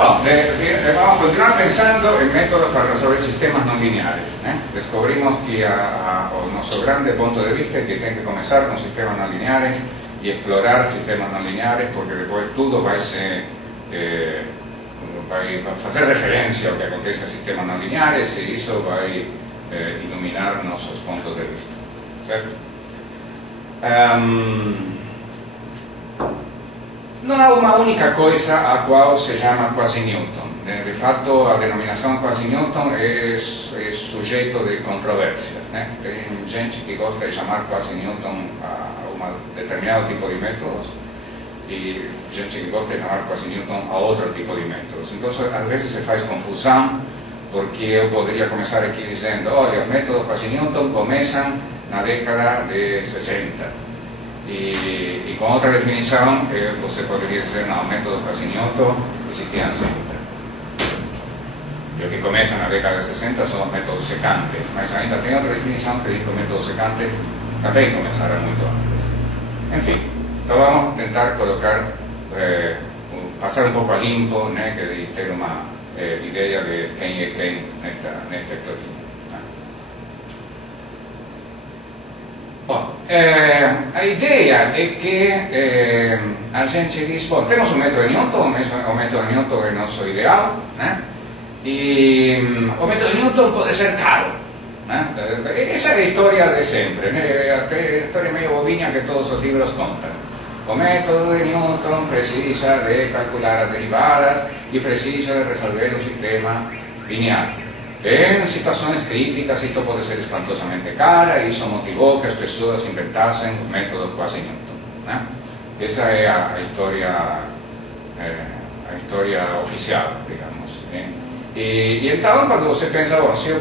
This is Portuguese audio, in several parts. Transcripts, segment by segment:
Vamos a continuar pensando en métodos para resolver sistemas no lineares. Descobrimos que o nuestro grande punto de vista es que tiene que comenzar con sistemas no lineares y explorar sistemas no lineares, porque después todo va a ser vai fazer referencia ao que acontece a sistemas não lineares, e isso vai iluminar nossos pontos de vista, certo? Non há uma única coisa a qual se chama quasi-Newton. De fatto, a denominação quasi-Newton é sujeito de controvérsias. Tem gente que gosta de chamar quasi-Newton a um determinado tipo de métodos, e gente que gosta de chamar quasi-Newton a outro tipo de métodos. Então, às vezes se faz confusão, porque eu poderia começar aqui dizendo: olha, os métodos quasi-Newton começam na década de 60. E com outra definição, você poderia dizer: não, os métodos quasi-Newton existiam sempre. E os que começam na década de 60 são os métodos secantes, mas ainda tem outra definição que diz que os métodos secantes também começaram muito antes. Enfim. Então vamos tentar colocar, passar um pouco a limpo, que ter uma ideia de quem é quem nesta historinha. Bom, a ideia é que a gente diz: bom, temos o método de Newton, o método de Newton é nosso ideal, e o método de Newton pode ser caro. Essa é a história de sempre, a história meio bobinha que todos os livros contam. O método de Newton precisa de calcular as derivadas e precisa de resolver um sistema linear. Em situações críticas, isto pode ser espantosamente caro, e isso motivou que as pessoas inventassem os métodos quasi-Newton. Essa é a história oficial, digamos. E então, quando você pensa: bom, se eu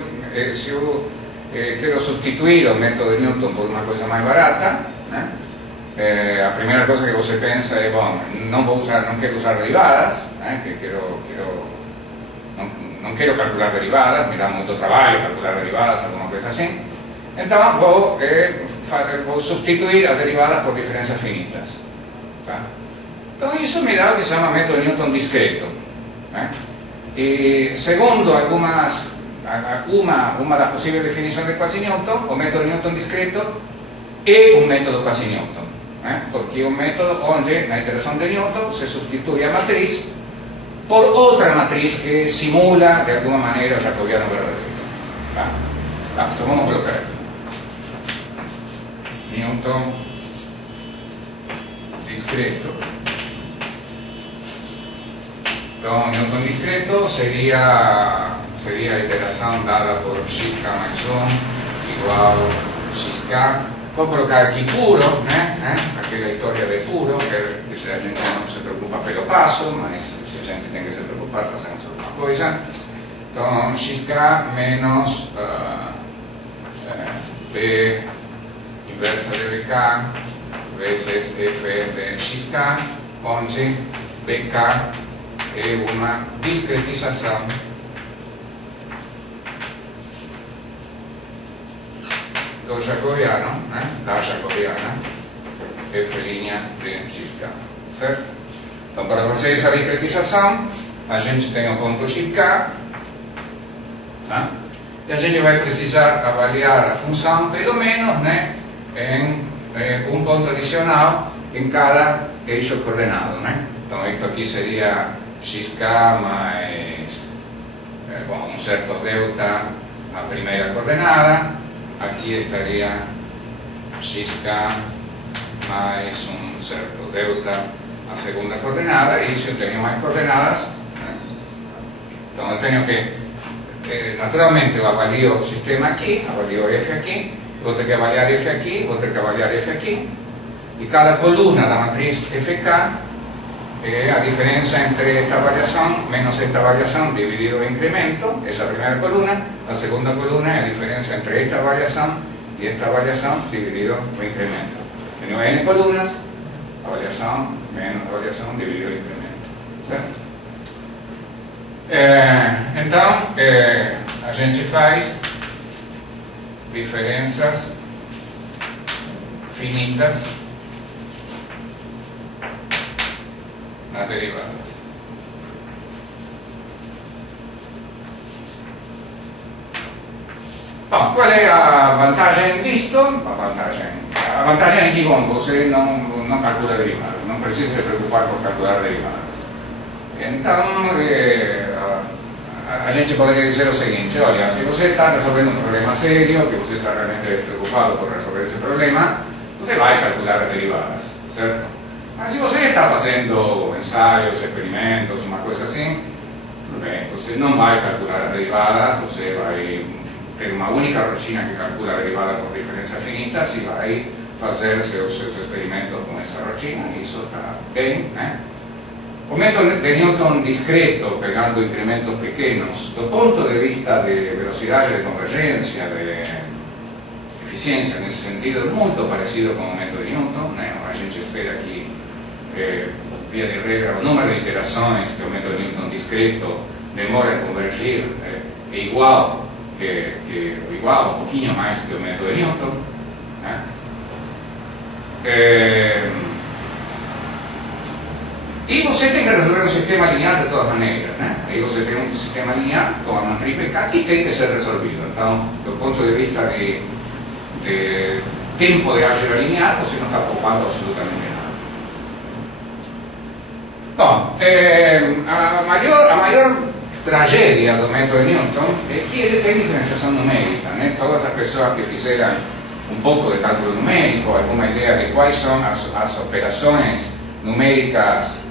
quero substituir o método de Newton por uma coisa mais barata, a primeira coisa que você pensa é: bom, não quero usar derivadas, não quero calcular derivadas, me dá muito trabalho calcular derivadas, alguma coisa assim. Então vou substituir as derivadas por diferenças finitas. Então isso me dá o que se chama método de Newton discreto. E segundo uma das possíveis definições de quasi-Newton, o método de Newton discreto é um método quasi-Newton. Porque é um método onde, na iteração de Newton, se substitui a matriz por outra matriz que simula, de alguma maneira, o jacobiano verdadeiro. Então vamos colocar aqui: Newton discreto. Então, Newton discreto seria a iteração dada por xk mais 1 igual xk. Vou colocar aqui puro, aquela história de puro, que se a gente não se preocupa pelo passo, mas se a gente tem que se preocupar, fazemos alguma coisa. Então, xk menos b inversa de bk vezes f de xk, onde bk é uma discretização do jacobiano, da jacobiana, f' de xk, certo? Então, para fazer essa discretização, a gente tem o ponto xk, e a gente vai precisar avaliar a função, pelo menos, em um ponto adicional em cada eixo coordenado. Então, isto aqui seria xk mais um certo delta a primeira coordenada. Aqui estaria xk mais um certo delta a segunda coordenada, e se eu tenho mais coordenadas, então eu tenho que, naturalmente, eu avalio o sistema aqui, avalio f aqui, vou ter que avaliar f aqui, vou ter que avaliar f aqui, e cada coluna da matriz fk é a diferença entre esta variação menos esta variação dividido o incremento, essa primeira coluna. A segunda coluna é a diferença entre esta variação e esta variação dividido o incremento. Tenho n colunas, a variação menos a variação dividido o incremento. Certo? Então, a gente faz diferenças finitas nas derivadas. Bom, qual é a vantagem disto? A vantagem é que, bom, você não calcula derivadas, não precisa se preocupar por calcular derivadas. Então, a gente poderia dizer o seguinte: olha, se você está resolvendo um problema sério, que você está realmente preocupado por resolver esse problema, você vai calcular as derivadas, certo? Mas se você está fazendo ensaios, experimentos, uma coisa assim, tudo bem, você não vai calcular as derivadas, você vai ter uma única rotina que calcula a derivada por diferença finita, se vai fazer seus experimentos com essa rotina, e isso está bem, né? O método de Newton discreto, pegando incrementos pequenos, do ponto de vista de velocidade de convergência, de eficiência, nesse sentido, muito parecido com o método de Newton, né? A gente espera que, via de regra, o número de iterações que o método de Newton discreto demora a convergir é igual, igual, um pouquinho mais que o método de Newton, né? E você tem que resolver um sistema linear de todas maneiras, né? Aí você tem um sistema linear com a matriz PK que tem que ser resolvido. Então, do ponto de vista de tempo de álgebra linear, você não está poupando absolutamente nada. Bom, a maior tragédia do método de Newton é que ele tem diferenciação numérica, né? Todas as pessoas que fizeram um pouco de cálculo numérico, alguma ideia de quais são as operações numéricas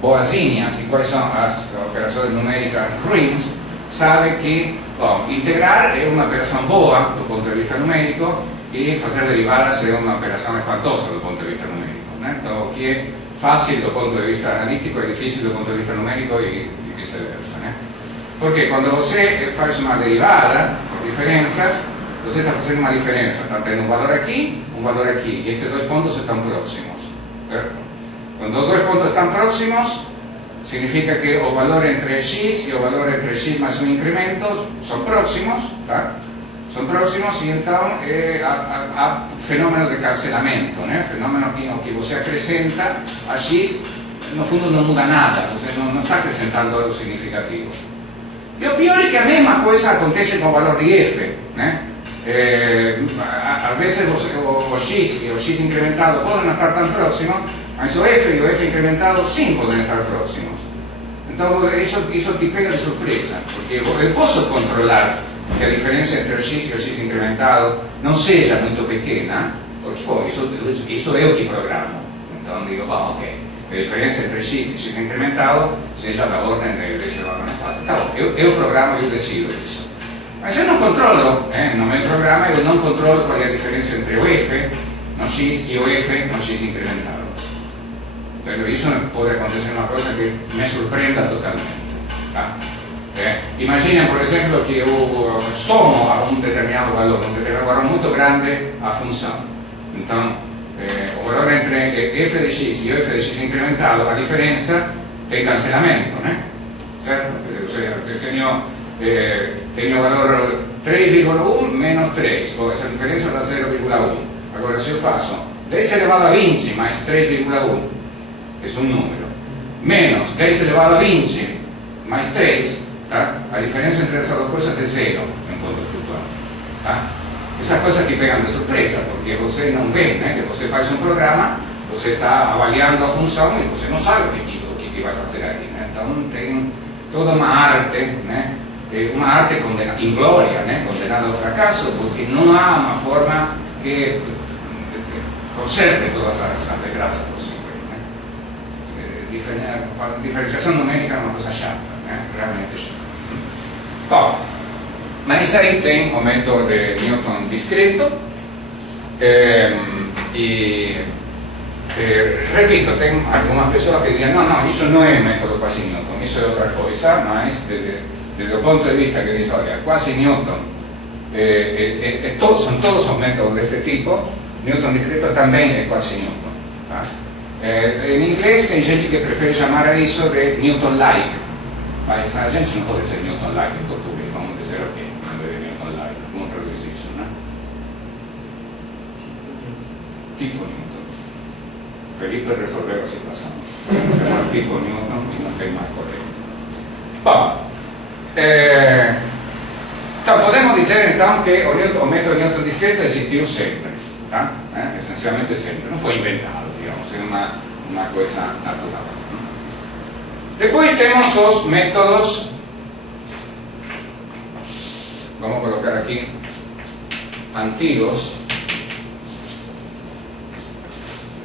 boazinhas e quais são as operações numéricas ruins, sabe que, bom, integrar é uma operação boa do ponto de vista numérico e fazer derivadas é uma operação espantosa do ponto de vista numérico, né? Então, o que é fácil do ponto de vista analítico é difícil do ponto de vista numérico e vice-versa, né? Porque quando você faz uma derivada por diferenças, você está fazendo uma diferença, está tendo um valor aqui, e estes dois pontos estão próximos, certo? Quando os dois pontos estão próximos, significa que o valor entre x e o valor entre x mais um incremento são próximos, tá? São próximos e então há fenômeno de cancelamento, né? Fenômeno que você acrescenta a x, no fundo não muda nada, você não está acrescentando algo significativo. E o pior é que a mesma coisa acontece com o valor de f, né? Às vezes o x e o x incrementado podem não estar tão próximos, mas o f e o f incrementado sim podem estar próximos. Então isso te pega de surpresa, porque eu posso controlar que a diferença entre o x e o x incrementado não seja muito pequena, porque bom, isso eu que programo. Então digo, bom, ok, a diferença entre x e x incrementado seja da ordem de 10 elevado a 4. Tá bom, eu programo e eu decido isso. Mas eu não controlo, no meu programa eu não controlo qual é a diferença entre o f no x e o f no x incrementado. Então isso pode acontecer uma coisa que me surpreenda totalmente, tá? Imaginem, por exemplo, que eu somo a um determinado valor muito grande a função. Então, o valor entre f de x e o f de x incrementado, a diferença tem cancelamento, né? Certo? Ou seja, eu tenho o valor 3,1 menos 3, ou essa diferença dá 0,1. Agora, se eu faço 10 elevado a 20 mais 3,1, é um número, menos 10 elevado a 20 mais 3, tá? A diferença entre essas duas coisas é zero em ponto flutuante, tá? Essas coisas que pegam de surpresa, porque você não vê, né? Que você faz um programa, você está avaliando a função e você não sabe o que vai fazer ali, né? Então tem toda uma arte, né? Uma arte inglória, né? Condenada ao fracasso, porque não há uma forma que conserte todas as desgraças possíveis, né? Diferenciação numérica é uma coisa chata, né? Realmente chata. Bom, mas aí tem o método de Newton discreto repito, tem algumas pessoas que diriam não, isso não é método quasi Newton, isso é outra coisa, mas desde o ponto de vista que diz, olha, quasi Newton são todos os métodos deste tipo, Newton discreto também é quasi Newton, tá? Em inglês tem gente que prefere chamar a isso de Newton-like, mas a gente não pode ser Newton-like em português, vamos dizer o quê? Em vez de Newton-like, como traduz isso, né? Tipo Newton. Felipe resolveu a situação. Chama tipo Newton e não tem mais correto. Bom, então podemos dizer então que o método de Newton discreto existiu sempre, tá? Essencialmente sempre, não foi inventado, digamos, é uma coisa natural. Depois temos os métodos, vamos colocar aqui, antigos,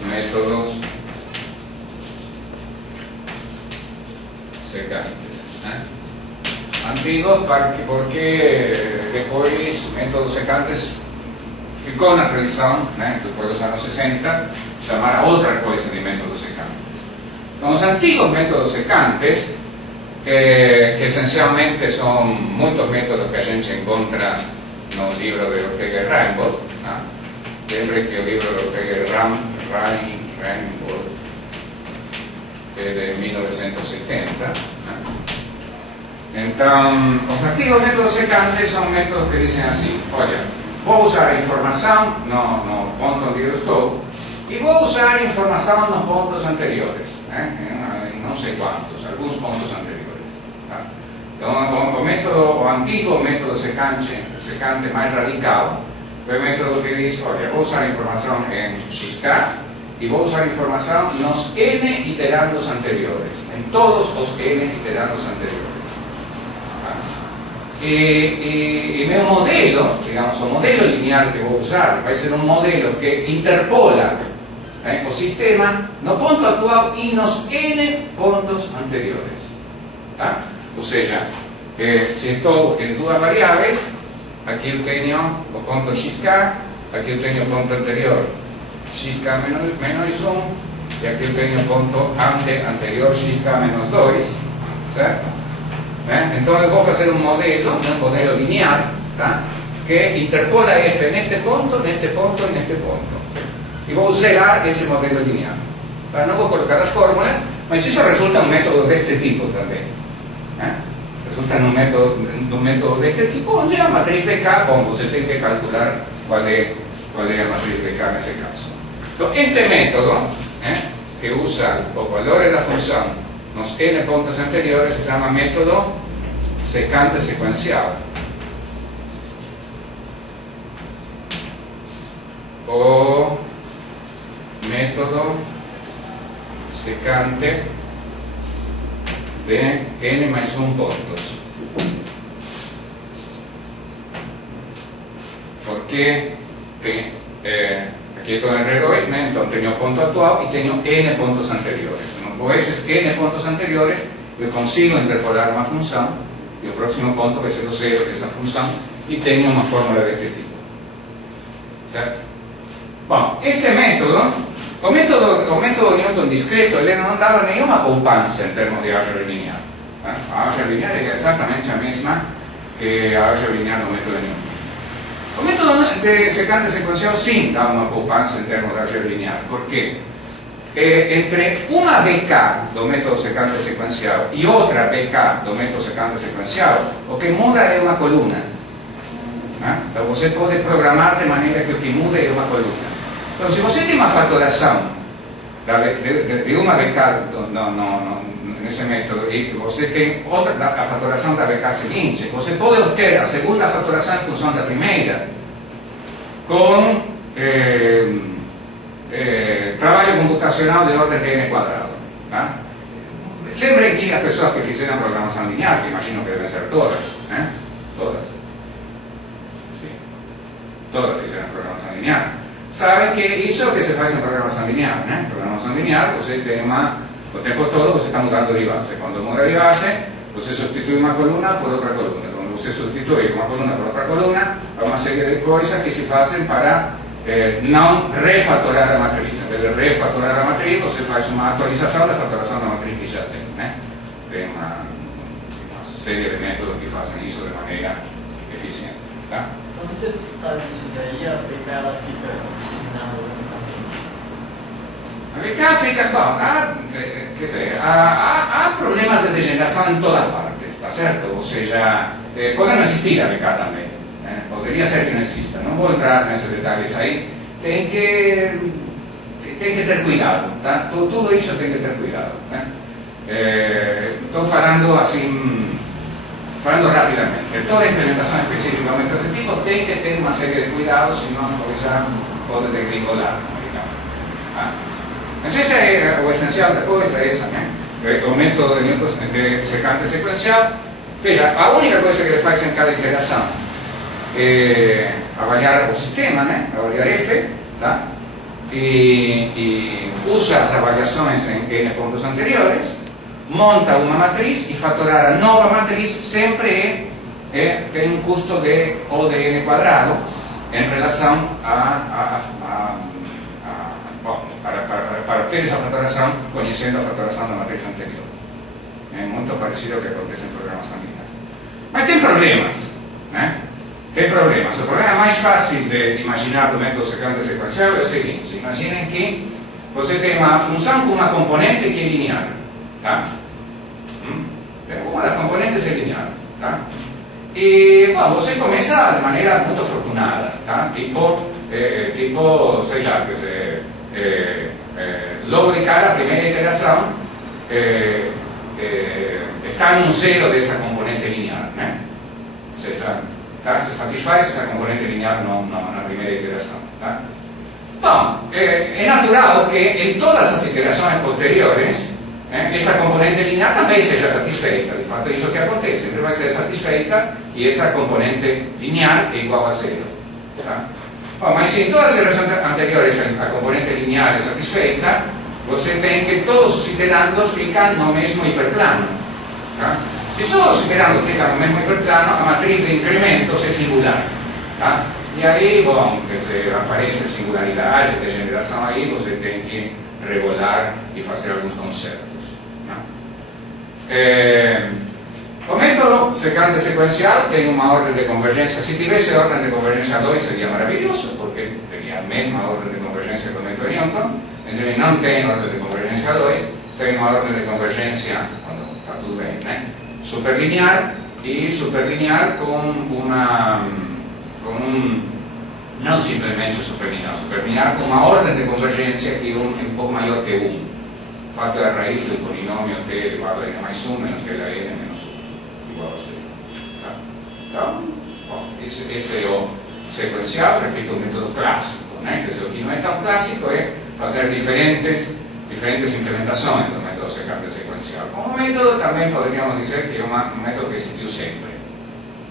métodos secantes. Antigos porque depois métodos secantes ficou na tradição, depois dos anos 60, chamar a outra coisa de métodos secantes. Então, os antigos métodos secantes, que essencialmente são muitos métodos que a gente encontra no livro de Ortega y Reinbold. Lembre que o livro de Ortega y Reinbold é de 1970. Então, os antigos métodos secantes são métodos que dizem assim: olha, vou usar a informação no ponto onde eu estou e vou usar a informação nos pontos anteriores, não sei quantos, alguns pontos anteriores. Então, o antigo método secante mais radical foi o método que diz: olha, vou usar a informação em XK e vou usar a informação nos N iterandos anteriores, em todos os N iterandos anteriores. E meu modelo, digamos, o modelo linear que vou usar vai ser um modelo que interpola o sistema no ponto atual e nos N pontos anteriores. Ou seja, se estou em duas variáveis, aqui eu tenho o ponto XK, aqui eu tenho o ponto anterior XK menos 1, e aqui eu tenho o ponto anterior XK menos 2, certo? Então eu vou fazer um modelo linear, que interpola F neste ponto e neste ponto. E vou zerar esse modelo linear. Não vou colocar as fórmulas, mas isso resulta um método deste tipo também. Resulta num método deste tipo, onde a matriz BK, bom, você tem que calcular qual é a matriz BK nesse caso. Então, este método, que usa os valores da função nos N pontos anteriores, se chama método secante sequencial. O método secante de N mais 1 pontos. Porque aqui estou em R2, então tenho o ponto atual e tenho N pontos anteriores. Com esses N pontos anteriores, eu consigo interpolar uma função, e o próximo ponto vai ser o zero dessa função, e tenho uma fórmula deste tipo. Certo? Bom, este método, o método Newton discreto, ele não dava nenhuma poupança em termos de álgebra linear. A álgebra linear é exatamente a mesma que a álgebra linear do método Newton. O método de secante sequencial sim dá uma poupança em termos de álgebra linear. Por quê? Entre uma BK do método secante sequencial e outra BK do método secante sequencial, o que muda é uma coluna. Então você pode programar de maneira que o que muda é uma coluna. Então, se você tem uma fatoração de uma BK nesse método e você tem a fatoração da BK seguinte, você pode obter a segunda fatoração em função da primeira com trabalho computacional de ordem de n quadrado. Lembrem que as pessoas que fizeram programação linear, que imagino que devem ser todas, todas fizeram programação linear, sabem que isso é o que se faz em programação linear. Programação linear, você tem o tempo todo você está mudando de base. Quando muda de base, você substitui uma coluna por outra coluna. Quando você substitui uma coluna por outra coluna, há uma série de coisas que se fazem para não refatorar a matriz. Em vez de refatorar a matriz, você faz uma atualização da fatoração da matriz que já tem. Tem uma série de métodos que fazem isso de maneira eficiente. Quando você faz isso daí, a BK ela fica eliminada logicamente? A BK fica, bom, quer dizer, há problemas de degeneração em todas partes, tá certo? Ou seja, pode não existir a BK também. Poderia ser que não exista. Não vou entrar nesses detalhes aí. Tem que ter cuidado, tá? Tudo isso tem que ter cuidado. Estou falando assim falando rapidamente, toda implementación específica de un método de ese tipo tiene que tener una serie de cuidados, si no, coisa puede degringolar, digamos. Entonces, o esencial da coisa é essa, né? O método de secante sequencial. Veja, a única coisa que ele faz em cada integração é avaliar o sistema, né? Avaliar F, tá? E usa as avaliações em N pontos anteriores, monta uma matriz e fatorar a nova matriz sempre tem um custo de O de N quadrado em relação para obter essa fatoração, conhecendo a fatoração da matriz anterior. É muito parecido ao que acontece em programação linear. Mas tem problemas, né? Tem problemas. O problema mais fácil de imaginar do método secante sequencial é o seguinte: imaginem que você tem uma função com uma componente que é linear, tá? Uma das componentes é linear, tá? E bom, você começa de maneira muito afortunada, tá? Tipo, sei lá, que se, logo de cara, a primeira iteração está num zero dessa componente linear, né? Ou seja, tá? Se satisfaz essa componente linear na primeira iteração, tá? Bom, é natural que em todas as iterações posteriores essa componente linear também seja satisfeita. De fato, isso que acontece, sempre vai ser satisfeita e essa componente linear é igual a zero, tá? Bom, mas se em todas as iterações anteriores a componente linear é satisfeita, você tem que todos os iterandos ficam no mesmo hiperplano, tá? Se todos os iterandos ficam no mesmo hiperplano, a matriz de incrementos é singular, tá? E aí, bom, que se aparece singularidade, degeneração, aí você tem que regular e fazer alguns consertos, tá? O método secante sequencial tem uma ordem de convergência. Se tivesse ordem de convergência 2 seria maravilhoso, porque teria a mesma ordem de convergência que o método Newton. Mas ele não tem ordem de convergência 2, tem uma ordem de convergência, quando está tudo bem, né? Superlinear, e superlinear não simplesmente superlinear com uma ordem de convergência que é um pouco maior que 1. O fato é a raiz do polinômio t elevado a n mais 1 menos t a n menos 1 igual a 0. Tá? Então, bom, esse é o sequencial, repito, o método clássico, né? O que não é tão clássico é fazer diferentes implementações do método secante sequencial. Como método, também poderíamos dizer que é um método que existiu sempre,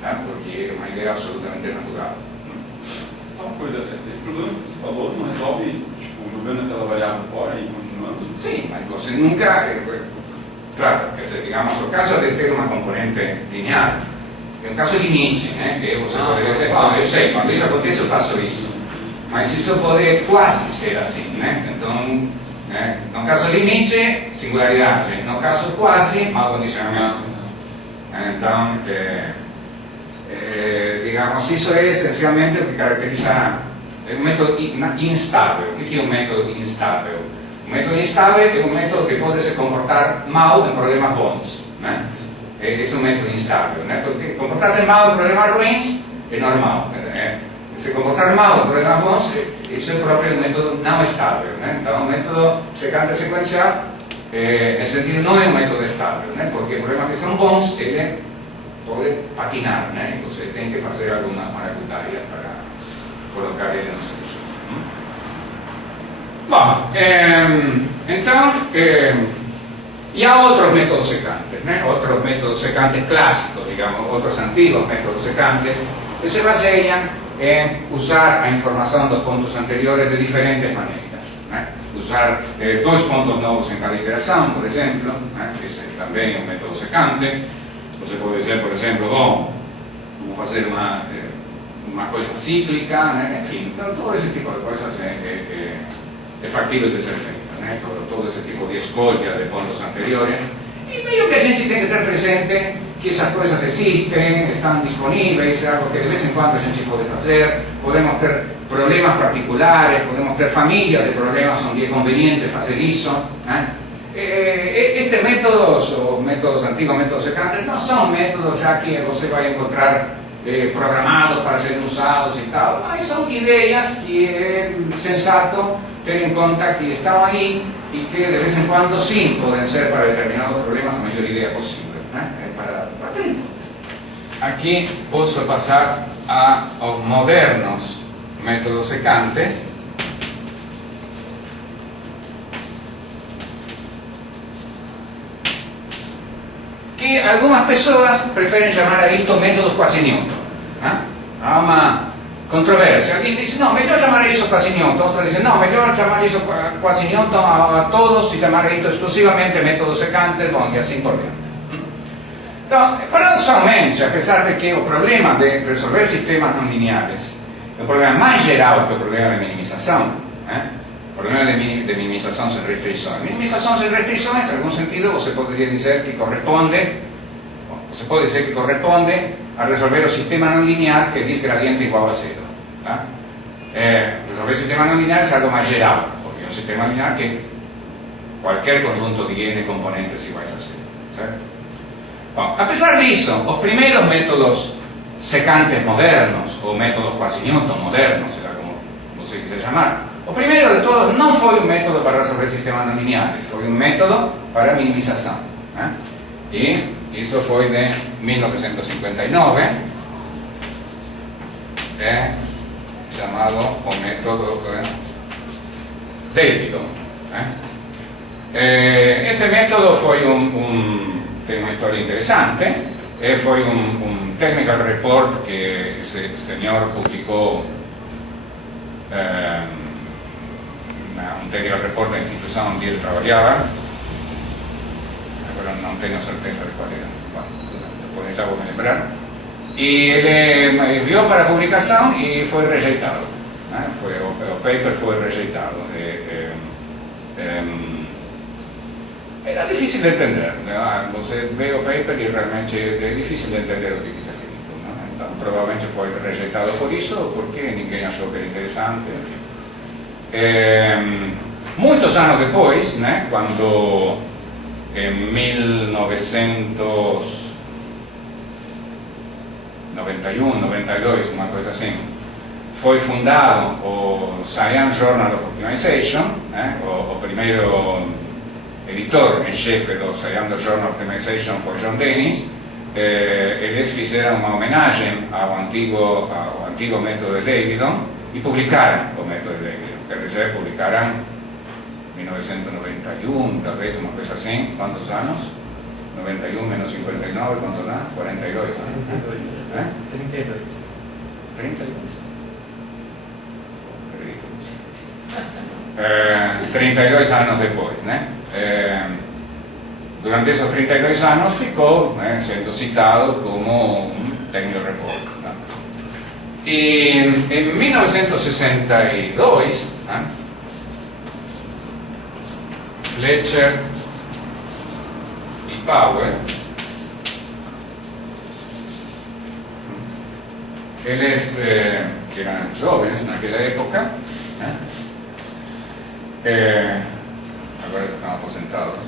tá? Porque é uma ideia absolutamente natural. Só uma coisa, esse problema que você falou não resolve, tipo, jogando aquela variável fora e continuando? Sim, mas você nunca... Claro, quer dizer, digamos, o caso de ter uma componente linear é um caso limite, né? Que você poderia dizer, eu sei, quando isso acontece eu faço isso. Mas isso pode quase ser assim, né? Então, no caso limite, singularidade. No caso quase, mau condicionamento. Então, digamos, isso é essencialmente o que caracteriza um método instável. O que é um método instável? Um método instável é um método que pode se comportar mal em problemas bons, né? Esse é um método instável, né? Porque comportar-se mal em problemas ruins é normal, né? Se comportar mal em problemas bons, isso é próprio de um método não estável, né? Então, o método secante sequencial, nesse sentido, não é um método estável, né? Porque problemas que são bons, ele pode patinar, né? E você tem que fazer alguma maracutaia para colocar ele no seu uso. Bom, então, e há outros métodos secantes, né? Outros métodos secantes clássicos, digamos, outros antigos métodos secantes, que se baseiam em usar a informação dos pontos anteriores de diferentes maneiras, né? Usar dois pontos novos em cada iteração, por exemplo, né? Esse também é um método secante. Você pode dizer, por exemplo, bom, vamos fazer uma coisa cíclica, né? Enfim, todo esse tipo de coisas é factível de ser feito, né? Todo esse tipo de escolha de pontos anteriores. E meio que a gente tem que ter presente que essas coisas existem, estão disponíveis, é algo que de vez em quando a gente pode fazer. Podemos ter problemas particulares, podemos ter famílias de problemas onde é conveniente fazer isso, né? Estes métodos, os métodos antigos, métodos secantes, não são métodos já que você vai encontrar programados para serem usados e tal, mas são ideias que é sensato ter em conta que estão aí e que de vez em quando sim podem ser para determinados problemas a melhor ideia possível, né? Para ter em conta. aqui posso passar aos modernos métodos secantes, que algumas pessoas preferem chamar a isto métodos quasi-Newton. Há uma controvérsia. Alguém diz, não, melhor chamar isso quasi-Newton. Outro diz, não, melhor chamar isso quasi-Newton a todos e chamar isto exclusivamente métodos secantes, bom, e assim por diante. Então, paradossalmente, apesar de que o problema de resolver sistemas não lineares é um problema mais geral que o problema de minimização, o problema de minimização sem restrições. Minimização sem restrições, em algum sentido, você poderia dizer que corresponde, você pode dizer que corresponde a resolver o sistema não linear que diz gradiente igual a zero. Resolver sistema não linear é algo mais geral, porque é um sistema linear que qualquer conjunto de n componentes iguais a zero, certo? Bom, apesar disso, os primeiros métodos secantes modernos, ou métodos quasi-Newton modernos, será como você quiser chamar, o primeiro de todos não foi um método para resolver sistemas não lineares, foi um método para minimização. E isso foi de 1959, chamado o método Davidson. Esse método foi tem uma história interessante. Foi um technical report que esse senhor publicou, um technical report da instituição onde ele trabalhava. Agora não tenho certeza de qual era, depois já vou me lembrar. E ele enviou para publicação e foi rejeitado. O paper foi rejeitado. Era difícil de entender, você vê o paper e realmente é difícil de entender o que está escrito, então provavelmente foi rejeitado por isso, porque ninguém achou que era interessante, enfim. Muitos anos depois, quando em 1991, 92, uma coisa assim, foi fundado o Science Journal of Optimization, o primeiro editor em chefe do Science Journal of Optimization foi John Dennis. Eles fizeram uma homenagem ao antigo método de Davidson e publicaram o método de Davidson. Quer dizer, publicaram em 1991, talvez, uma coisa assim. Quantos anos? 91 menos 59, quanto dá? 42, né? 32. 32? 32 anos depois, durante esses 32 anos ficou sendo citado como um technical report. E em 1962, Fletcher e Powell, eles que eram jovens naquela época, agora estão aposentados,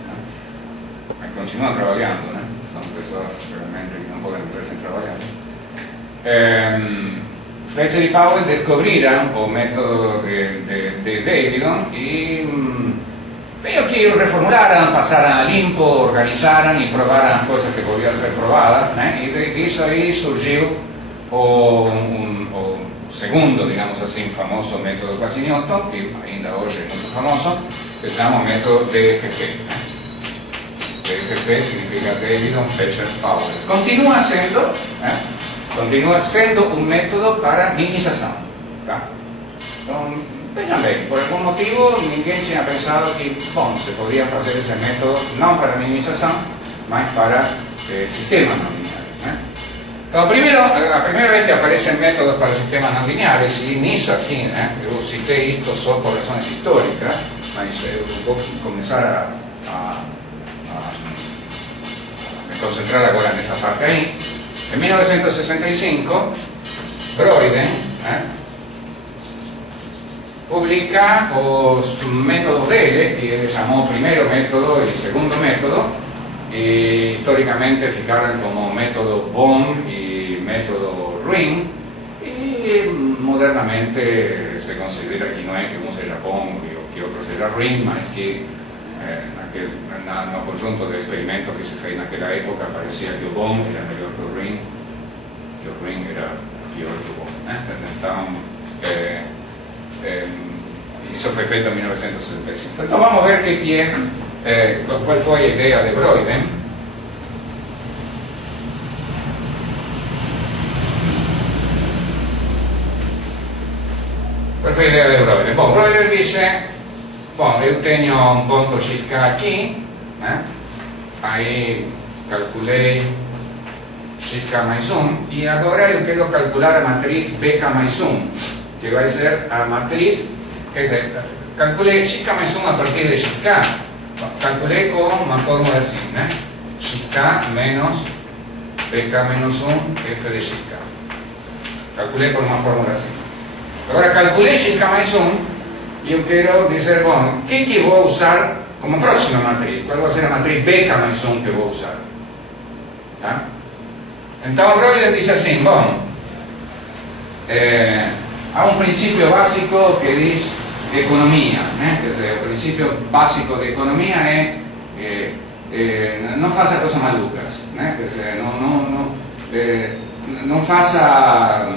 mas continuam trabalhando, são pessoas realmente que não podem viver sem trabalhar. Fletcher e Powell descobriram o método de Davidson e meio que reformularam, passaram a limpo, organizaram e provaram coisas que podiam ser provadas, e disso aí surgiu o segundo, digamos assim, famoso método quasi-Newton, que ainda hoje é muito famoso, que se chama o método DFP. DFP significa Davidson, Fletcher, Powell. Continua sendo um método para minimização. Então, vejam bem, por algum motivo ninguém tinha pensado que, bom, se podia fazer esse método não para minimização, mas para sistemas não lineares. Então, a primeira vez que aparecem métodos para sistemas não lineares, e nisso aqui, eu citei isto só por razões históricas, mas eu vou começar a me concentrar agora nessa parte aí. Em 1965, Broyden publica os métodos dele, que ele chamou o primeiro método e o segundo método, e históricamente ficaram como método Bohm e método Ring, e modernamente se considera que não é que um seja Bohm e que outro seja Ring, mas que no conjunto de experimentos que se fez naquela época parecia que o Bohm era melhor que o Ring, que o ring era pior que o bom, né? Então, isso foi feito em 1975. Então vamos ver qual foi a ideia de Broyden. Qual foi a ideia de Broyden? Bom, Broyden dice, bom, eu tenho um ponto XK aqui, né? Aí calculei XK mais 1 e agora eu quero calcular a matriz BK mais 1, que vai ser a matriz, quer dizer, calculei XK mais 1 a partir de XK, calculei com uma fórmula assim, né? XK menos BK menos 1 F de XK. Calculei por uma fórmula assim. Agora calculei XK mais 1 e eu quero dizer, bom, o que vou usar como próxima matriz? Qual vai ser a matriz BK mais 1 que vou usar? Tá? Então Broyden diz assim, bom, há um princípio básico que diz economia, né? Quer dizer, o princípio básico de economia é não faça coisas malucas, né? Quer dizer, não faça,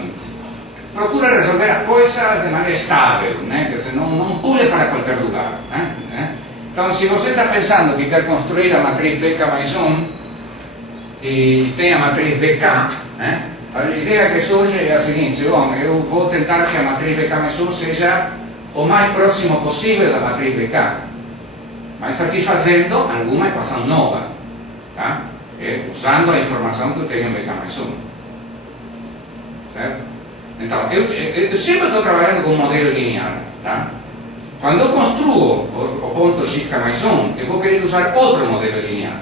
procura resolver as coisas de maneira estável, né? Quer dizer, não pule para qualquer lugar, né? Então, se você está pensando que quer construir a matriz BK mais 1 e tem a matriz BK, né? A ideia que surge é a seguinte, bom, eu vou tentar que a matriz BK mais 1 seja o mais próximo possível da matriz BK, mas satisfazendo alguma equação nova, tá? Usando a informação que eu tenho em BK mais 1, certo? Então, eu sempre estou trabalhando com um modelo linear, tá? Quando eu construo o ponto XK mais 1, eu vou querer usar outro modelo linear.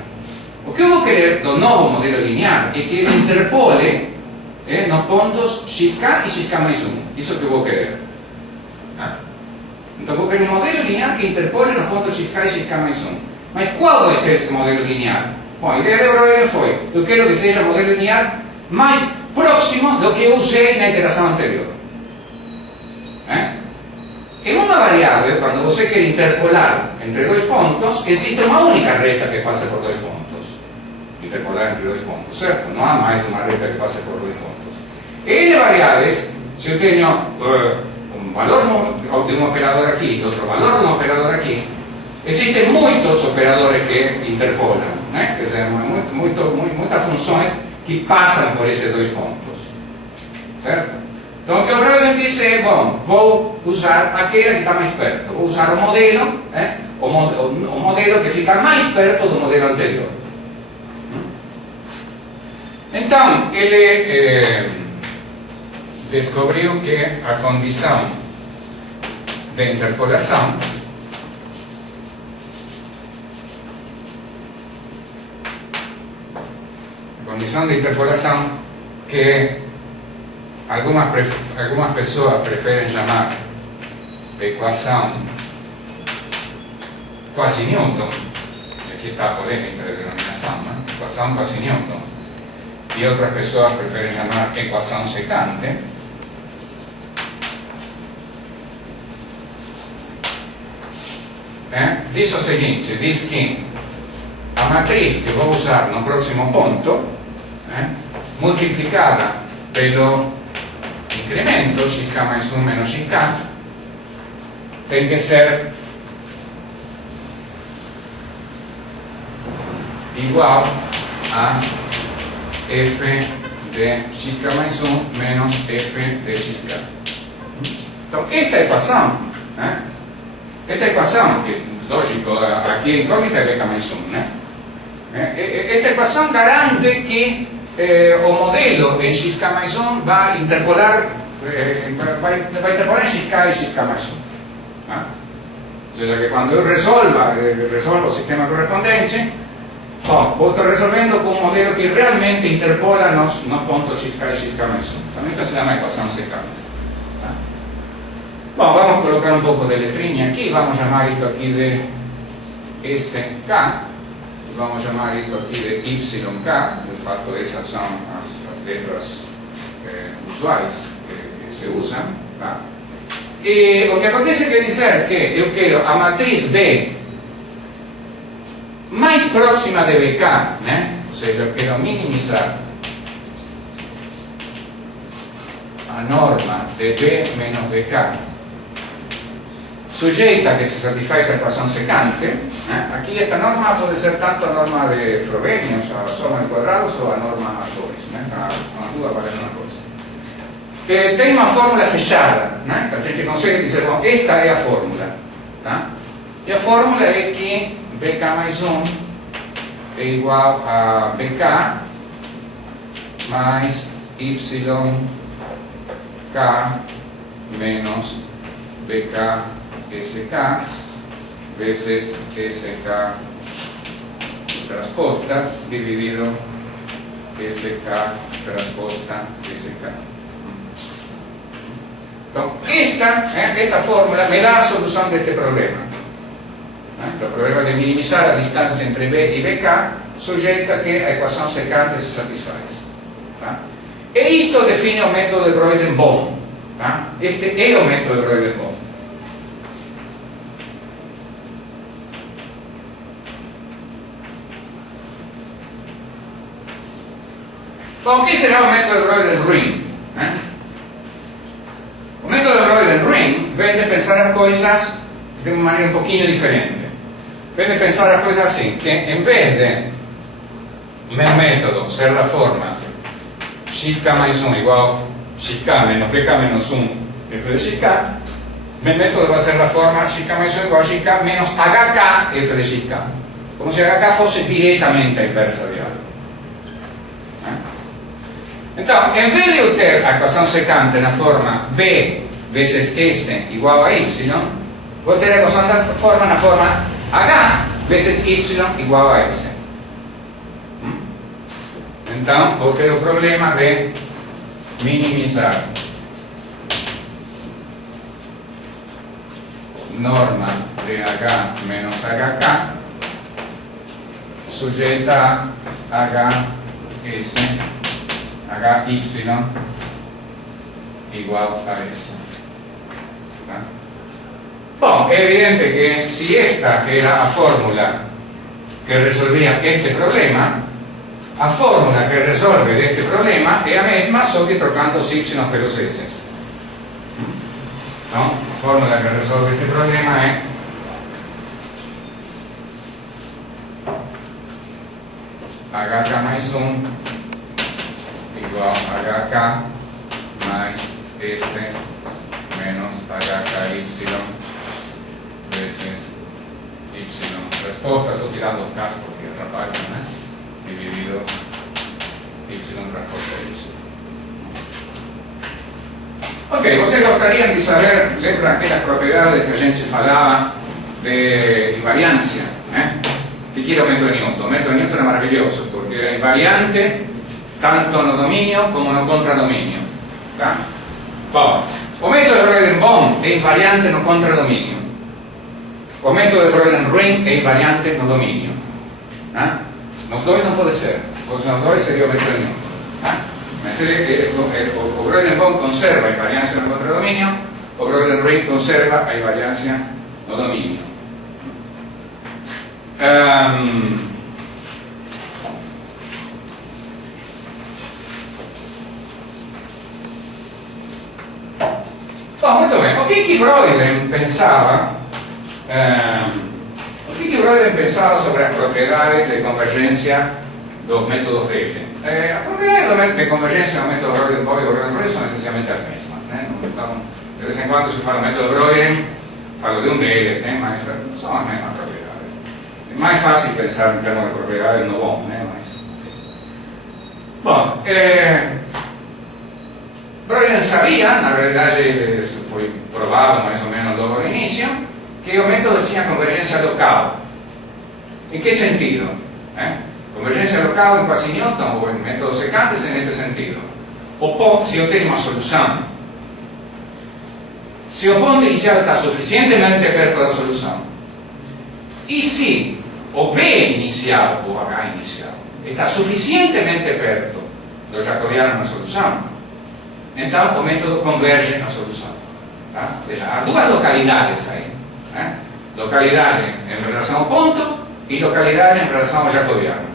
O que eu vou querer do novo modelo linear é que ele interpole nos pontos XK e XK mais 1. Isso que eu vou querer. Tá? Então vou querer um modelo linear que interpole nos pontos XK e XK mais 1. Mas qual vai ser esse modelo linear? Bom, a ideia de Broyden foi, eu quero que seja o modelo linear mais próximo do que eu usei na iteração anterior. Em uma variável, quando você quer interpolar entre dois pontos, existe uma única reta que passa por dois pontos. Interpolar entre dois pontos, certo? Não há mais uma reta que passe por dois pontos. E em variáveis, se eu tenho um valor de um operador aqui e outro valor de um operador aqui, existem muitos operadores que interpolam, né? Quer dizer, muitas funções que passam por esses dois pontos, certo? Então o que o Broyden disse é, bom, vou usar aquela que está mais perto, vou usar o modelo, o modelo que fica mais perto do modelo anterior. Então, ele descobriu que a condição de interpolação que algumas pessoas preferem chamar equação quasi-Newton, aqui está a polêmica de denominação, né? Equação quasi-Newton, e outras pessoas preferem chamar equação secante, diz o seguinte, diz que a matriz que vou usar no próximo ponto, multiplicada pelo incremento xk mais 1 menos xk, tem que ser igual a f de xk mais 1 menos f de xk. Então, esta equação, que, lógico, aqui a incógnita é BK mais 1, esta equação garante que o modelo em xk mais 1 vai interpolar em xk e xk mais 1. Ou seja, que quando eu resolvo o sistema correspondente, vou estar resolvendo com um modelo que realmente interpola nos pontos xk e xk mais 1. Também então se chama equação secante. Bom, vamos colocar um pouco de letrinha aqui, vamos chamar isto aqui de SK, vamos chamar isto aqui de YK, de fato essas são as letras usuais que se usam, tá? E o que acontece quer dizer que eu quero a matriz B mais próxima de BK, ou seja, eu quero minimizar a norma de B menos BK sujeita que se satisface a ecuación secante, aquí esta norma puede ser tanto a norma de Frobenius, a soma de cuadrados o a norma a dois, a duas valem uma coisa. Tem uma fórmula fechada, que a gente consegue dizer, bom, esta é a fórmula, tá? E a fórmula é que BK mais 1 é igual a BK mais YK menos BK SK vezes SK transposta dividido SK transposta SK. Então, esta fórmula me dá a solução deste problema. O problema de minimizar a distância entre B e BK sujeita que a equação secante se satisfaz. Tá? E isto define o método de Breuil-Bohm. Tá? Este é o método de Breuil-Bohm. Bom, o que será o método de Breuil-Ring? O método de Breuil-Ring vem de pensar as coisas de uma maneira um pouquinho diferente. Vem de pensar as coisas assim, que em vez de meu método ser da forma xk mais 1 igual xk menos bk menos 1 f de xk, meu método vai ser da forma xk mais 1 igual xk menos hk f de xk. Como se hk fosse diretamente a inversa de algo. Então, em vez de eu ter a equação secante na forma B vezes S igual a Y, vou ter a equação da forma na forma H vezes Y igual a S. Então, vou ter o problema de minimizar norma de H menos HK sujeita a HS HY igual a S. Tá? Bom, é evidente que se esta era a fórmula que resolvia este problema, a fórmula que resolve este problema é a mesma, só que trocando os Y pelos S. Então, a fórmula que resolve este problema é HK mais 1 igual a HK mais S menos HKY vezes Y resposta. Estou tirando os Ks porque atrapalham, né? Dividido Y transporta Y. Ok, vocês gostariam de saber, lembra aquelas propriedades que a gente falava de invariância, né? Que era o método de Newton. O método de Newton é maravilhoso porque era invariante tanto no dominio como no contradominio. Tá? Bom, o método de Breuil-Bohm é invariante no contradominio. O método de Breuil-Ring é invariante no dominio. Tá? Nos dois não pode ser, porque nos dois seria o método de Newton. Tá? Mas o Breuil-Bohm conserva a invariância no contradominio, o Breuil-Ring conserva a invariância no dominio. Bom, muito bem. O que Breuil pensava? O que Breuil pensava sobre as propriedades de convergência dos métodos dele? As propriedades de convergência do método Breuil-Bohm e Breuil-Ring são essencialmente as mesmas, né? Então, de vez em quando se fala do método Breuil, falo de deles, né? Mas são as mesmas propriedades. É mais fácil pensar em termos de propriedades no Bohm, né? Bom, Breuil sabia, na verdade foi provado mais ou menos logo no início, que o método tinha convergência local. Em que sentido? Convergência local em quasi-Newton, ou em métodos secantes, neste sentido. Se eu tenho uma solução, se o ponto inicial está suficientemente perto da solução, e se o B inicial, ou H inicial, está suficientemente perto do jacobiano na solução, então o método converge na solução. Tá? Veja, há duas localidades aí. Né? Localidade em relação ao ponto e localidade em relação ao jacobiano.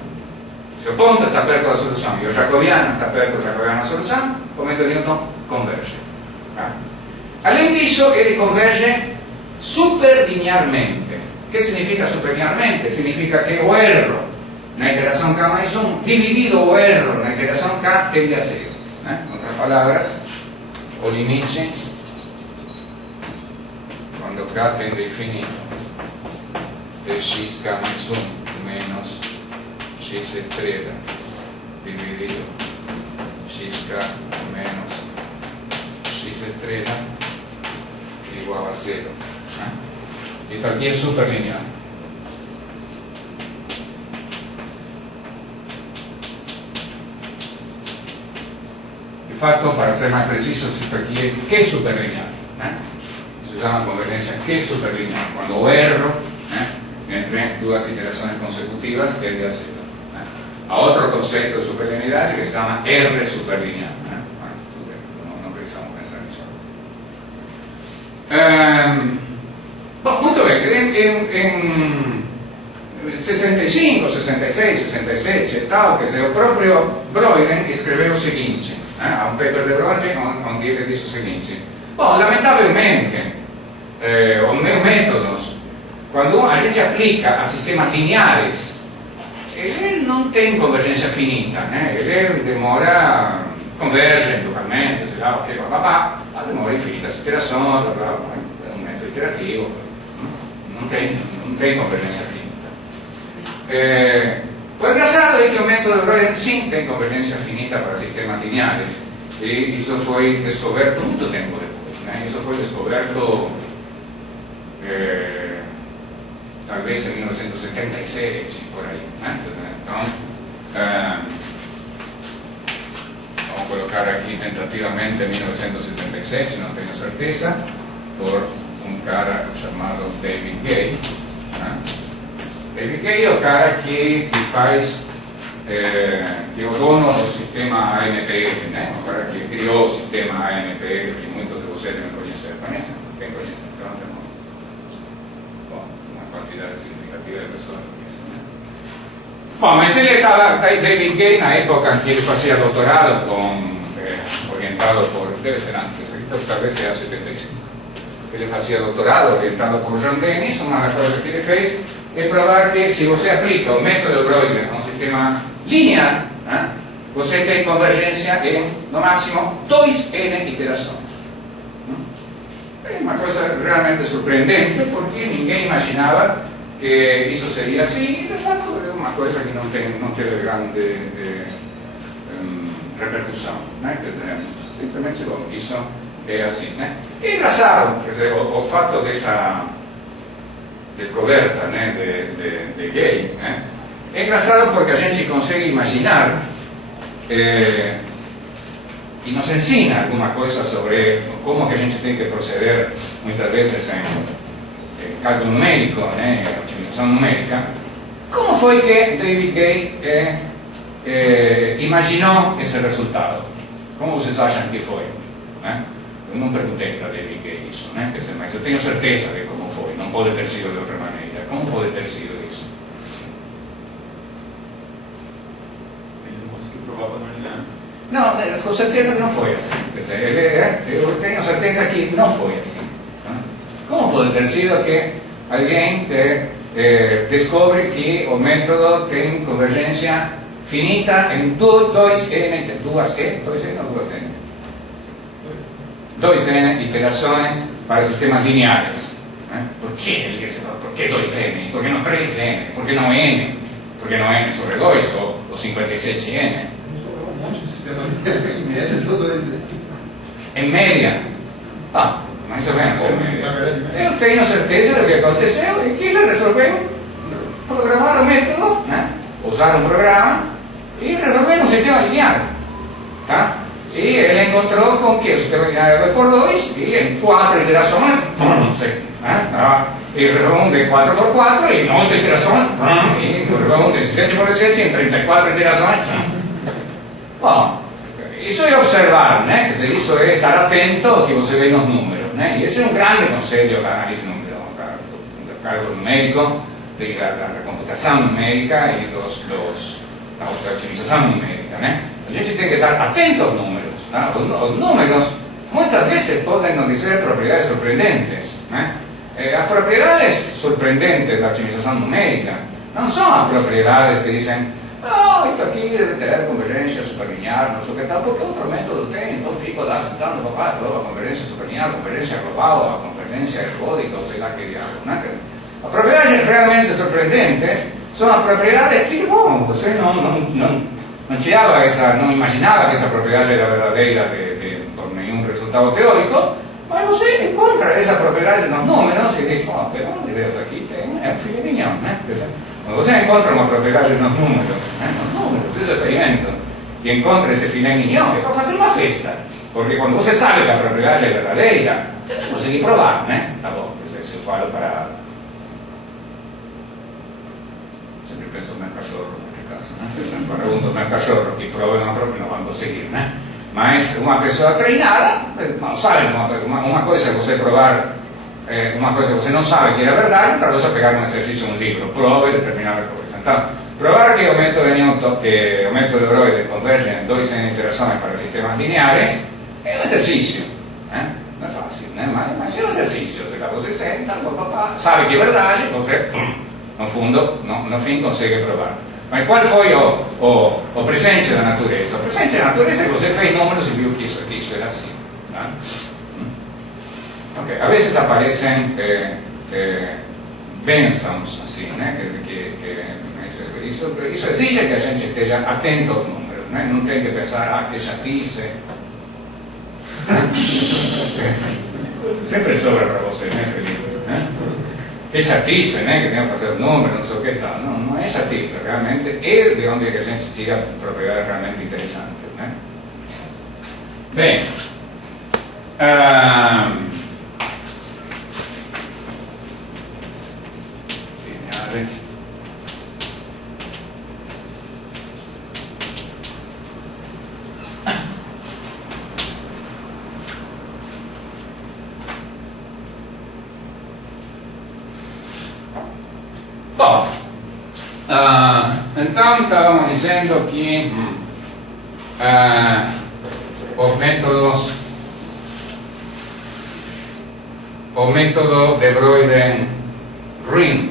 Se o ponto está perto da solução e o jacobiano está perto do jacobiano da solução, o método de Newton converge. Além disso, ele converge superlinearmente. O que significa superlinearmente? Significa que o erro na iteração K mais 1 dividido o erro na iteração K tende a 0. Em outras palavras, o limite, quando K tende a infinito, de xk mais 1 menos x estrela dividido xk menos x estrela igual a 0. Esto aquí es superlinear. De facto, para ser más precisos, esto aquí es ¿qué superlinear? Se llama convergencia ¿qué superlinear? Cuando erro entre dos iteraciones consecutivas tende a 0. A otro concepto de superlinearidad que se llama R superlinear. No precisamos pensar en eso. Molto bene, in 65, 66, 67 tal, che se proprio Broyden escreveu o seguinte, há um paper de Broyden onde ele diz o seguinte: bom, lamentavelmente, os meus métodos, quando a gente aplica a sistemas lineares, ele não tem convergência finita, ele demora, converge localmente, sei lá, ok, papapá, a demora infinita, iterações, blá, blá, é um método iterativo. Não tem convergência finita. O engraçado é que o método de Broyden sim tem convergência finita para sistemas lineares, e isso foi descoberto muito tempo depois. Isso foi descoberto talvez em 1977, por aí. Então, vamos colocar aqui tentativamente 1977, não tenho certeza, por um cara chamado David Gay. David Gay é o cara que faz, que é o dono do sistema AMPL, o cara que criou o sistema AMPL, que muitos de vocês devem conhecer. Conhecem? Quem conhece? Bom, uma quantidade significativa de pessoas conhecem. Bom, mas ele estava, David Gay, na época em que ele fazia doutorado, orientado por, deve ser antes, talvez seja 75. Ele fazia doutorado orientado por John Dennis. Uma das coisas que ele fez é provar que se você aplica o método Broyden a um sistema linear, você tem convergência em, no máximo, 2n iterações. É uma coisa realmente surpreendente, porque ninguém imaginava que isso seria assim, e de fato é uma coisa que não teve grande repercussão. Quer dizer, simplesmente isso é assim. É engraçado, quer dizer, o fato dessa descoberta de Gay, é engraçado porque a gente consegue imaginar e nos ensina alguma coisa sobre como que a gente tem que proceder muitas vezes em cálculo numérico, otimização numérica. Como foi que David Gay imaginou esse resultado? Como vocês acham que foi? Eu não perguntei para David Gay isso, mas eu tenho certeza de como foi. Não pode ter sido de outra maneira. Como pode ter sido isso? Ele não conseguiu provar para linear. Não, com certeza não foi assim. Quer dizer, eu tenho certeza que não foi assim. Como pode ter sido que alguém descobre que o método tem convergência finita em 2n iterações para sistemas lineares? Por que 2n? Por que não 3n? Por que não n? Por que não n sobre 2 ou 57n? Um monte de sistema Em média, são 2. Em média? Mais ou menos em média. Eu tenho certeza do que aconteceu e que ele resolveu programar o método, usar um programa e resolver um sistema linear. E ele encontrou com que o sistema linear é 2x2 e em 4 iterações, e resolve em 4x4 e em 8 iterações, e resolve em 7x7 em 34 iterações. Bom, isso é observar, quer dizer, isso é estar atento ao que você vê nos números, e esse é um grande conselho da análise numérica, do cálculo numérico, da computação numérica e da otimização numérica. A gente tem que estar atento aos números. Os números muitas vezes podem nos dizer propriedades surpreendentes. As propriedades surpreendentes da otimização numérica não são as propriedades que dizem isto aqui deve ter convergência superlinear, não sei o que tal, porque outro método tem, então fico lá sentando, prova convergência superlinear, convergência global, a convergência ergódica, ou sei lá que diabo. As propriedades realmente surpreendentes são as propriedades que, bom, você não imaginava que essa propriedade era verdadeira por nenhum resultado teórico, mas você encontra essa propriedade nos números e diz, pero onde Deus aqui tem é filé mignon, Quando você encontra uma propriedade nos números, fez o experimento, e encontra esse filé mignon, é para fazer uma festa. Porque quando você sabe que a propriedade é verdadeira, você vai conseguir provar, Tá bom, se eu falo para... Sempre penso no meu cachorro, neste caso, Para um do meu cachorro que prova uma propriedade, não vão conseguir, Mas uma pessoa treinada, não sabe, uma coisa é você provar uma coisa que você não sabe que era verdade, outra coisa é pegar um exercício, um livro, prova determinada coisa. Então, provar que o método de Newton, que o método de Broide converge em dois n interações para sistemas lineares, é um exercício. Não é fácil, mas é um exercício. Você senta, sabe que é verdade, você, no fundo, no fim, consegue provar. Mas qual foi o presente da natureza? O presente da natureza é que você fez números e viu que isso era assim. Okay. A vezes aparecem bênçãos assim, isso exige que a gente esteja atento aos números, não tem que pensar, que chatice. Sempre sobra para você, Felipe? Que chatice, que tem que fazer o número, não sei o que tal. Não é chatice, realmente é de onde a gente tira propriedades realmente interessantes. Bem, bom, então estávamos dizendo que os métodos, o método de Broide-Ring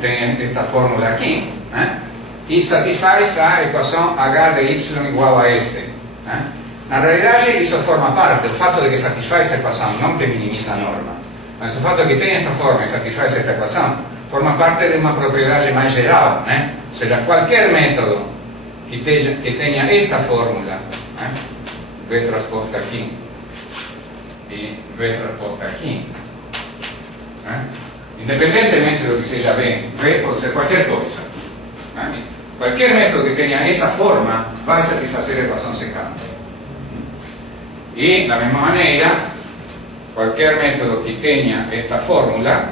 tem esta fórmula aqui e satisfaz a equação h de y igual a s. Na realidade, isso forma parte, o fato de que satisfaz essa equação, não que minimiza a norma, mas o fato de que tem esta forma e satisfaz esta equação, forma parte de uma propriedade mais geral, ou seja, qualquer método que tenha esta fórmula, V transposta aqui e V transposta aqui, independentemente do que seja V pode ser qualquer coisa. Qualquer método que tenha essa forma vai satisfazer a equação secante. E, da mesma maneira, qualquer método que tenha esta fórmula,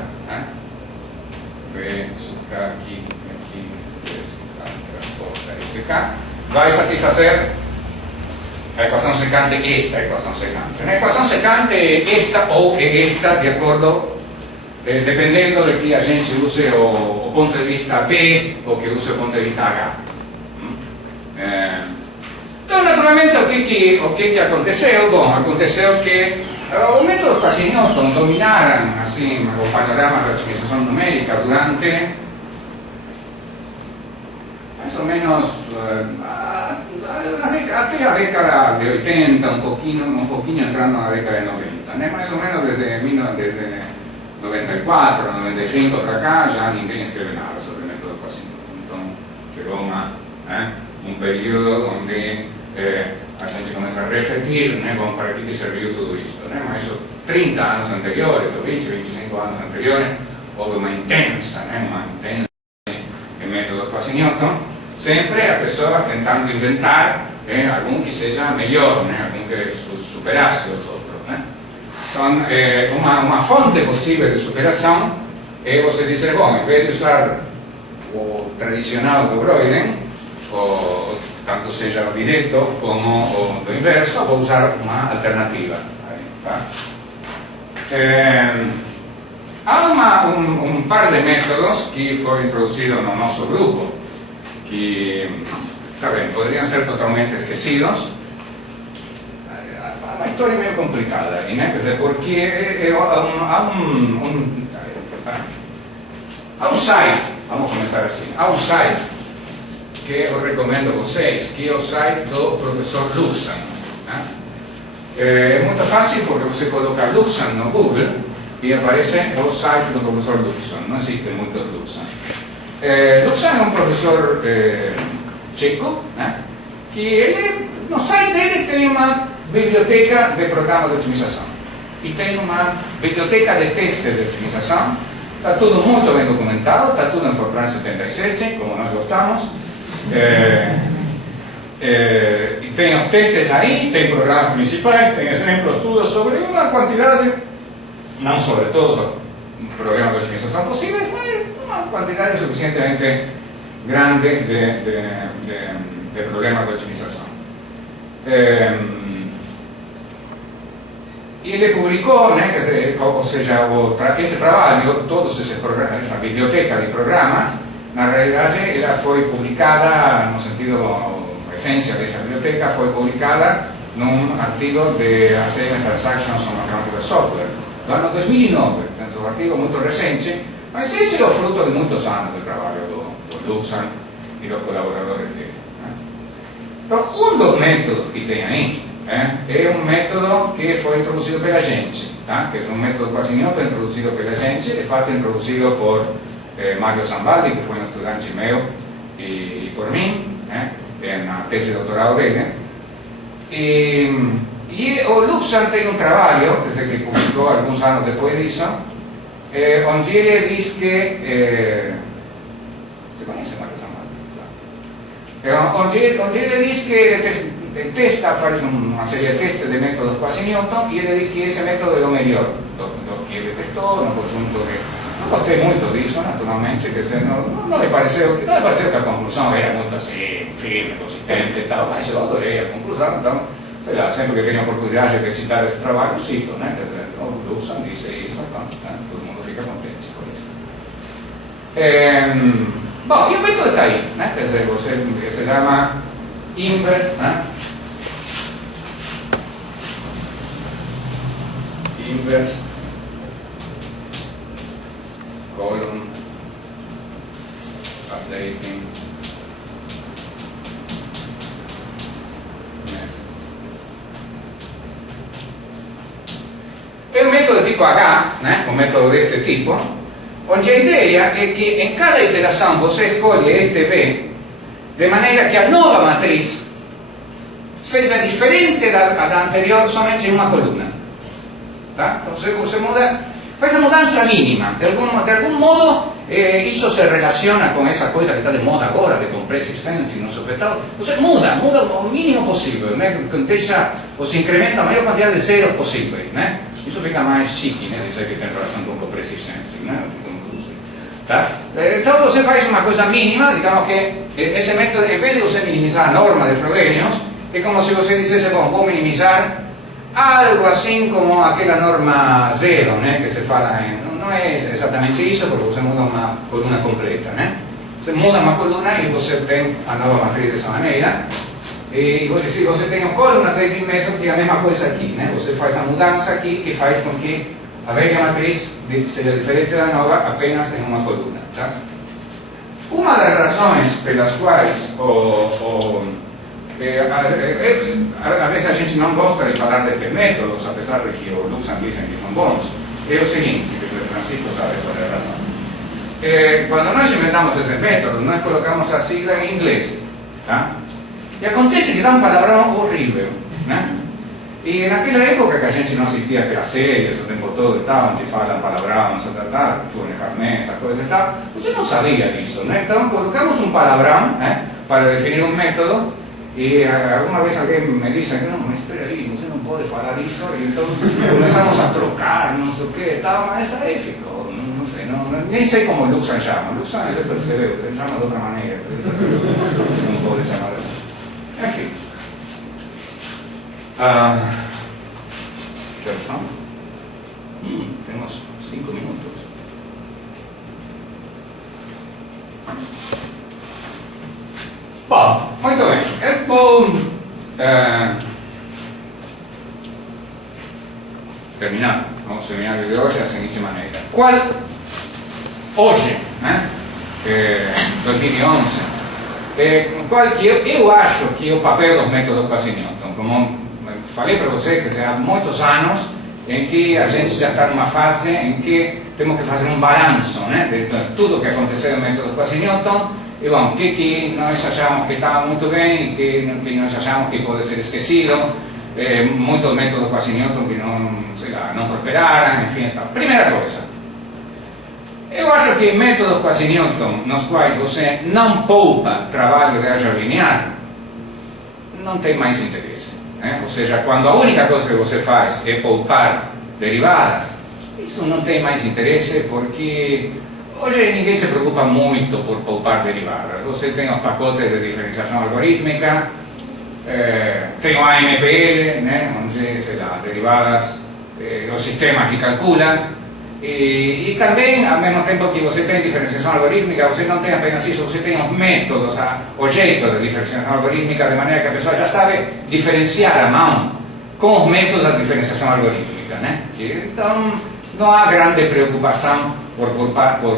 V sub K aqui, V sub K transporta SK, vai satisfazer a equação secante, esta equação secante. A equação secante é esta ou é esta, de acordo, dependendo de que a gente use o ponto de vista B ou que use o ponto de vista H. Então, naturalmente, o que aconteceu? Bom, aconteceu que o método Quasi-Newton dominaram assim, o panorama da otimização numérica durante mais ou menos até a década de 80, um pouquinho entrando na década de 90, mais ou menos desde 94, 95 para cá, já ninguém escreve nada sobre o método Quasi-Newton. Então, chegou um período onde a gente começa a refletir, bom, para que serviu tudo isso, mas os 30 anos anteriores, ou 20, 25 anos anteriores, houve uma intensa em método Quasi-Newton, sempre a pessoa tentando inventar algum que seja melhor, algum que superasse os outros. Então, uma fonte possível de superação é você dizer, bom, em vez de usar o tradicional do Broide, tanto seja o direto como o do inverso, vou usar uma alternativa. Há um par de métodos que foram introduzidos no nosso grupo, que, está bem, poderiam ser totalmente esquecidos. storia meio complicada aí, né? Quer dizer, porque há um site, vamos começar assim, há um site que eu recomendo a vocês, que é o site do professor Luxan, né? É muito fácil porque você coloca Luxan no Google e aparece o site do professor Luxan, não existem muitos Luxan. Luxan é um professor checo, né? Que ele, no site dele tem uma biblioteca de programa de otimização e tem uma biblioteca de teste de otimização. Está tudo muito bem documentado, está tudo em Fortran 77, como nós gostamos. E tem os testes aí, tem programas principais, tem exemplos, tudo sobre uma quantidade, não sobre todos os programas de otimização possíveis, mas uma quantidade suficientemente grande de problemas de otimização. E ele publicou, né, ou seja, esse trabalho, todos esses programas, essa biblioteca de programas, na realidade ela foi publicada, no sentido, a essência dessa biblioteca foi publicada num artigo de ACM Transactions on Mathematical Software, do ano 2009, portanto, um artigo muito recente, mas esse é o fruto de muitos anos de trabalho do Luxan e dos colaboradores dele. Então, um dos métodos que tem aí é um método que foi introduzido pela gente, tá? Que é um método quase ignoto introduzido pela gente, de fato introduzido por Mario Zambaldi, que foi um estudante meu, e por mim, na tese de doutorado dele. E o Luxan tem um trabalho, que publicou alguns anos depois disso, onde ele diz que... você conhece Mario Zambaldi? Onde ele diz que ele testa, faz uma série de testes de métodos quasi Newton, e ele diz que esse método é o melhor do que ele testou, no conjunto de... Não gostei muito disso, naturalmente, que não lhe pareceu que a conclusão era muito assim, firme, consistente e tal, mas eu adorei a conclusão, então, sei lá, sempre que tenho a oportunidade de citar esse trabalho, cito, né? Quer dizer, o Luxan disse isso, então, todo mundo fica contente por isso. Bom, e o método está aí, né? Quer dizer, que se chama inverse, né? Inverse column updating method. É um método tipo H, né? Um método deste tipo, onde a ideia é que em cada iteração você escolhe este B de maneira que a nova matriz seja diferente da anterior somente em uma coluna. Tá? Então você muda, faz a mudança mínima. De algum modo, isso se relaciona com essa coisa que está de moda agora, de compressive sensing, não sei o que tal. Você muda o mínimo possível, né? Ou se incrementa a maior quantidade de zeros possíveis, né? Isso fica mais chique, né? Dizer que tem relação com compressive sensing, né? Tá? Então você faz uma coisa mínima, digamos que esse método, em vez de você minimizar a norma de Frobenius, é como se você dissesse, bom, vou minimizar algo assim como aquela norma zero, né, que se fala não é exatamente isso, porque você muda uma coluna completa, né? Você muda uma coluna e você tem a nova matriz dessa maneira, e se você tem uma coluna de método, que é a mesma coisa aqui, né? Você faz a mudança aqui que faz com que a velha matriz seja diferente da nova apenas em uma coluna, tá? Uma das razões pelas quais a vezes a gente não gosta de falar destes métodos, apesar de que o Luxan dizem que são bons, é o seguinte, que o Francisco sabe qual é a razão. Quando nós inventamos esse método, nós colocamos a sigla em inglês, tá? E acontece que dá um palavrão horrível, né? E naquela época que a gente não assistia aquelas séries o tempo todo e tal, onde falam palavrão, Johnny Carmen, essa coisa e tal, você não sabia disso, né? Então colocamos um palavrão, né, para definir um método, e alguma vez alguém me disse, não, mas espera aí, você não pode falar isso, e então começamos a trocar, não sei o que e tal, mas aí ficou, não sei, nem sei como Luxan chama. Luxan ele percebeu, ele chama de outra maneira, não pode chamar assim. Enfim. Que horas são? Temos 5 minutos. Bom, muito bem. Eu vou terminato o seminario di oggi alla seguente maniera. Qual oggi, 2011, qual que eu acho que o papel dos métodos Quasi-Newton, como falei para você, que há muitos anos em que a gente já está numa fase em que temos que fazer um balanço, né, de tudo que aconteceu no método Quasi-Newton e bom, que nós achamos que estava muito bem e que nós achamos que pode ser esquecido, muitos métodos Quasi-Newton que não prosperaram, enfim. Então, primeira coisa, eu acho que métodos Quasi-Newton nos quais você não poupa trabalho de álgebra linear não tem mais interesse, né? Ou seja, quando a única coisa que você faz é poupar derivadas, isso não tem mais interesse, porque hoje ninguém se preocupa muito por poupar derivadas. Você tem os pacotes de diferenciação algorítmica, tem o AMPL, né, onde, derivadas, o sistema que calcula. E também, ao mesmo tempo que você tem diferenciação algorítmica, você não tem apenas isso, você tem os métodos, o jeito de diferenciação algorítmica, de maneira que a pessoa já sabe diferenciar a mão com os métodos da diferenciação algorítmica, né? Então, não há grande preocupação por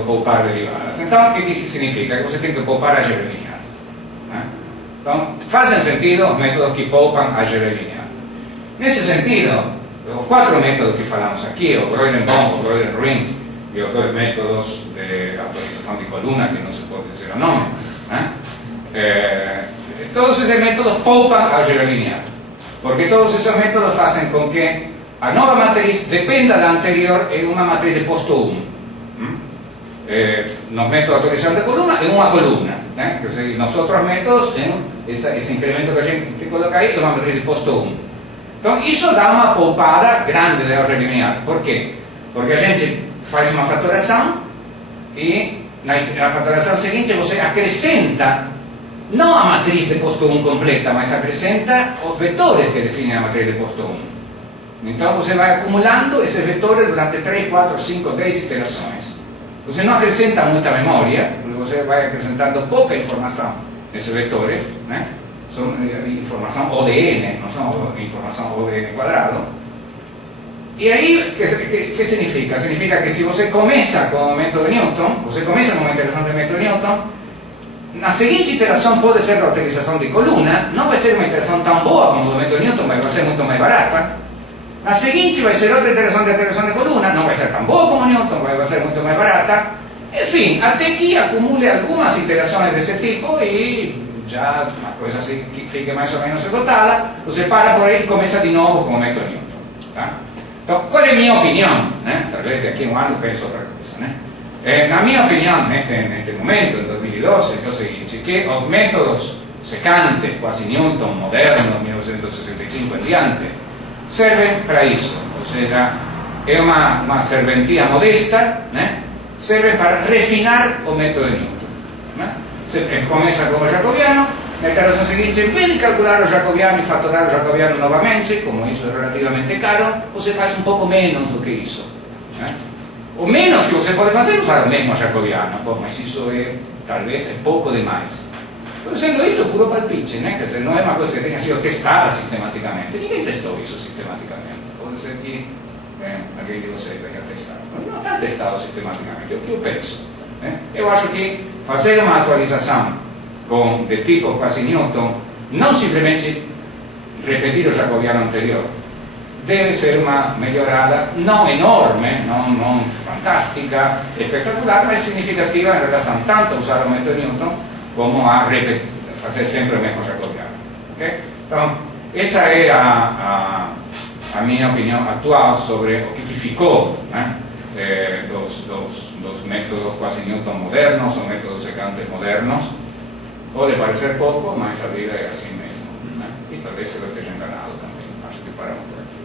poupar derivadas. Então, o que significa? Que você tem que poupar a álgebra linear, né? Então, fazem sentido os métodos que poupam a álgebra linear. Nesse sentido, os 4 métodos que falamos aqui, o Groiden-Bohm, o Groiden-Ring e os 2 métodos de autorização de coluna, que não se pode dizer o nome, né? Todos esses métodos poupam a álgebra linear, porque todos esses métodos fazem com que a nova matriz dependa da anterior em uma matriz de posto 1. Nos métodos de autorização de coluna, em uma coluna, né? Nos outros métodos, esse incremento que a gente coloca aí é uma matriz de posto 1. Então, isso dá uma poupada grande de álgebra linear. Por quê? Porque a gente faz uma fatoração e na fatoração seguinte você acrescenta não a matriz de posto 1 completa, mas acrescenta os vetores que definem a matriz de posto 1. Então você vai acumulando esses vetores durante 3, 4, 5, 10 iterações. Você não acrescenta muita memória, porque você vai acrescentando pouca informação nesses vetores, né? São informação ODN, não são informação ODN quadrado. E aí, o que significa? Significa que se você começa com o método Newton, você começa com uma iteração do método Newton, na seguinte iteração pode ser da utilização de coluna, não vai ser uma iteração tão boa como do método Newton, mas vai ser muito mais barata. Na seguinte vai ser outra iteração de coluna, não vai ser tão boa como Newton, mas vai ser muito mais barata. Enfim, até que acumule algumas iterações desse tipo e já a coisa que fique mais ou menos esgotada, você para por aí e começa de novo com o método Newton. Tá? Então, qual é a minha opinião? Né? Talvez daqui a um ano penso outra coisa. Né? Na minha opinião, neste momento, em 2012, é o seguinte, que os métodos secantes, Quasi-Newton, modernos, 1965 em diante, servem para isso. Ou seja, é uma serventia modesta, né? Serve para refinar o método Newton. Né? Sempre começa com o jacobiano, na iteração seguinte, em vez de calcular o jacobiano e fatorar o jacobiano novamente, como isso é relativamente caro, você faz um pouco menos do que isso. Né? O menos que você pode fazer é usar o mesmo jacobiano, mas isso talvez é pouco demais. Por sendo isto puro palpite, né? Quer dizer, não é uma coisa que tenha sido testada sistematicamente. Ninguém testou isso sistematicamente. Pode ser que alguém de vocês tenha testado. Mas não está testado sistematicamente, é o que eu penso. Né? Eu acho que fazer uma atualização de tipo Quasi-Newton, não simplesmente repetir o jacobiano anterior, deve ser uma melhorada não enorme, não fantástica, espetacular, mas significativa em relação tanto a usar o método Newton como a fazer sempre o mesmo jacobiano. Okay? Então, essa é a minha opinião atual sobre o que ficou, né, dos métodos Quasi-Newton modernos ou métodos secantes modernos. Pode parecer pouco, mas a vida é assim mesmo. Né? E talvez eu esteja enganado também. Acho que paramos por aqui.